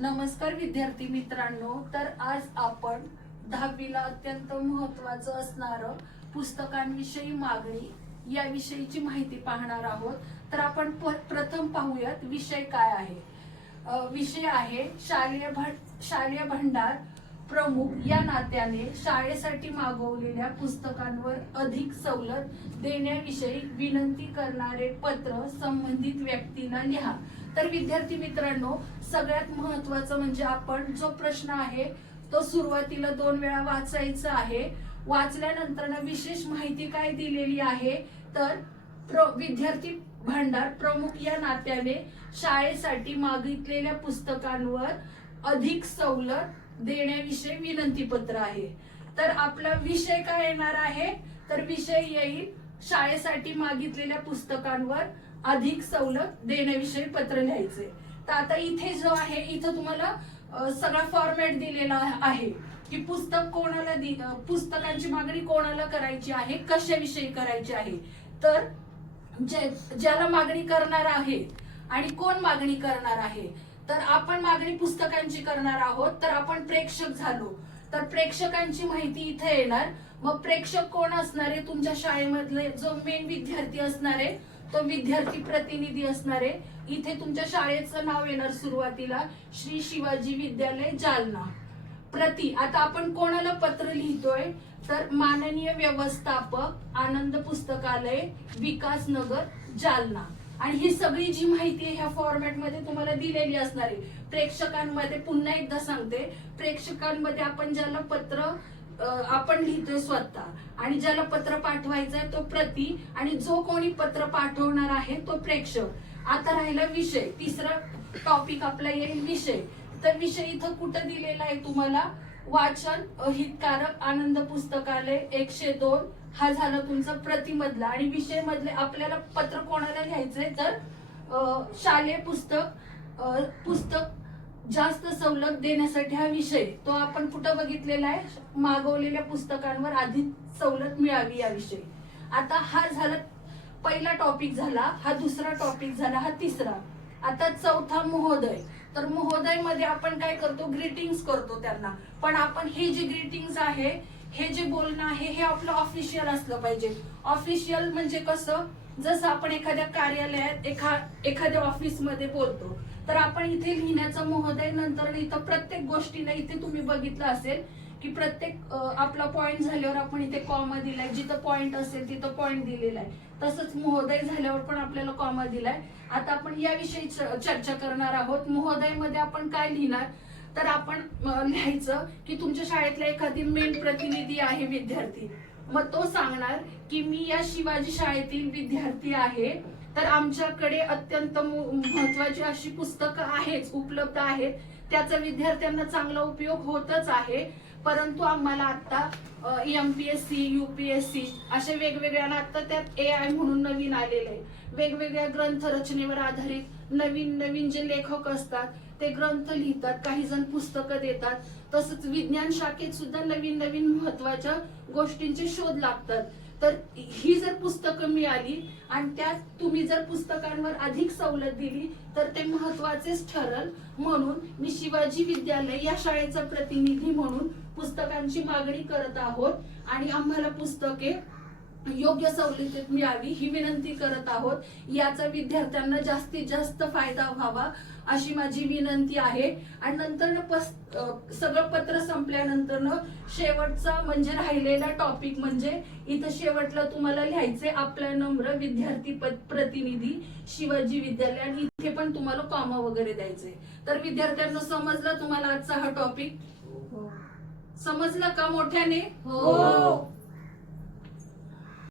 नमस्कार विद्यार्थी मित्रांनो, तर आज आपण 10वीला अत्यंत महत्त्वाचं असणारं पुस्तकांविषयी मागणी याविषयीची माहिती पाहणार आहोत। तर आपण प्रथम पाहूयात विषय काय आहे। विषय आहे शालेय भंडार प्रमुख या नात्याने शाळेसाठी मागवलेल्या पुस्तकांवर अधिक सवलत देण्याविषयी विनंती करणारे पत्र संबंधित व्यक्तीला लिहा। तर विद्यार्थी मित्रांनो, सगळ्यात महत्त्वाचं म्हणजे आपण जो प्रश्न आहे तो सुरुवातीला 2 वेळा वाचायचा आहे। वाचल्यानंतर विशेष माहिती काय दिलेली आहे तर विद्यार्थी भंडार प्रमुख या नात्याने शाळेसाठी मागितलेल्या पुस्तकांवर अधिक सवलत देण्याविषयी विनंती पत्र आहे। तर आपला विषय काय येणार आहे तर विषय येईल शाळेसाठी मागितलेल्या पुस्तकांवर अधिक सवलत देण्याविषयी पत्र लिहायचे। तर आता इथे जो आहे इथं तुम्हाला सगळा फॉर्मॅट दिलेला आहे की पुस्तकांची मागणी कोणाला करायची आहे, कशाविषयी करायची आहे। तर ज्याला मागणी करणार आहे आणि कोण मागणी करणार आहे तर आपण मागणी पुस्तकांची करणार आहोत। तर आपण प्रेक्षक झालो तर प्रेक्षकांची माहिती इथे येणार। मग प्रेक्षक कोण असणार आहे, तुमच्या शाळेमधले जो मेन विद्यार्थी असणार आहे तो विद्यार्थी प्रतिनिधी असणार आहे। इथे तुमच्या शाळेचं नाव येणार सुरुवातीला श्री शिवाजी विद्यालय जालना। प्रति आता आपण कोणाला पत्र लिहितोय तर माननीय व्यवस्थापक आनंद पुस्तकालय विकासनगर जालना। आणि ही सगळी जी माहिती आहे ह्या फॉर्मॅट मध्ये तुम्हाला दिलेली असणार आहे। प्रेक्षकांमध्ये पुन्हा एकदा सांगते, प्रेक्षकांमध्ये आपण ज्याला पत्र आपण लिहितोय स्वतः आणि ज्याला पत्र पाठवायचंय तो प्रति आणि जो कोणी पत्र पाठवणार आहे तो प्रेक्षक। आता राहिला विषय, तिसरा टॉपिक आपला येईल विषय। तर विषय इथं कुठं दिलेला आहे तुम्हाला, वाचन हितकारक आनंद पुस्तकालय 102 हा झाला तुमचा प्रतिमधला। आणि विषय मधले आपल्याला पत्र कोणाला लिहायचंय तर शालेय पुस्तक जास्त सवलत देण्यासाठी हा विषय तो आपण कुठं बघितलेला आहे, मागवलेल्या पुस्तकांवर अधिक सवलत मिळावी याविषयी। आता हा झाला पहिला टॉपिक झाला, हा दुसरा टॉपिक झाला, हा तिसरा। आता चौथा महोदय। तर महोदय मध्ये आपण काय करतो, ग्रीटिंग्स करतो त्यांना। पण आपण हे जे ग्रीटिंग्स आहे, हे जे बोलणं आहे हे आपलं ऑफिशियल असलं पाहिजे। ऑफिशियल म्हणजे कसं, जसं आपण एखाद्या कार्यालयात एखाद्या ऑफिस मध्ये बोलतो तर आपण इथे लिहिण्याचं महोदय नंतर इथं प्रत्येक गोष्टीला इथे तुम्ही बघितलं असेल की प्रत्येक आपला पॉइंट झाल्यावर आपण इथे कॉमा दिलाय, जिथं पॉइंट असेल तिथं पॉइंट दिलेला आहे। तसंच महोदय झाल्यावर पण आपल्याला कॉमा दिलाय। आता आपण याविषयी चर्चा करणार आहोत। महोदय मध्ये आपण काय लिहिणार तर आपण लिहायचं की तुमच्या शाळेतला एखादी मेन प्रतिनिधी आहे विद्यार्थी, मग तो सांगणार की मी या शिवाजी शाळेतील विद्यार्थी आहे, तर आमच्याकडे अत्यंत महत्वाची अशी पुस्तकं आहेच, उपलब्ध आहेत, त्याचा विद्यार्थ्यांना चांगला उपयोग होतच आहे। परंतु आम्हाला आता MPSC UPSC अशा वेगवेगळ्या, आता त्यात AI म्हणून नवीन आलेले आहे, वेगवेगळ्या ग्रंथ रचनेवर आधारित नवीन जे लेखक असतात ते ग्रंथ लिहितात, काही जण पुस्तकं देतात। तसंच विज्ञान शाखेत सुद्धा नवीन महत्वाच्या गोष्टींचे शोध लागतात। तर ही जर पुस्तकं मिळाली आणि त्यात तुम्ही जर पुस्तकांवर अधिक सवलत दिली तर ते महत्वाचेच ठरल। म्हणून मी शिवाजी विद्यालय या शाळेचा प्रतिनिधी म्हणून पुस्तकांची मागणी करत आहोत आणि आम्हाला पुस्तके योग्य सवलतीत मिळावी ही विनंती करत आहोत। याचा विद्यार्थ्यांना जास्तीत जास्त फायदा व्हावा अशी माझी विनंती आहे। आणि नंतर सगळं पत्र संपल्यानंतर शेवटचा म्हणजे राहिलेला टॉपिक म्हणजे इथं शेवटला तुम्हाला लिहायचे आपला नम्र विद्यार्थी प्रतिनिधी शिवाजी विद्यालय आणि इथे पण तुम्हाला कॉमा वगैरे द्यायचे। तर विद्यार्थ्यांना समजलं तुम्हाला आजचा हा टॉपिक? समजला का मोठ्याने? हो।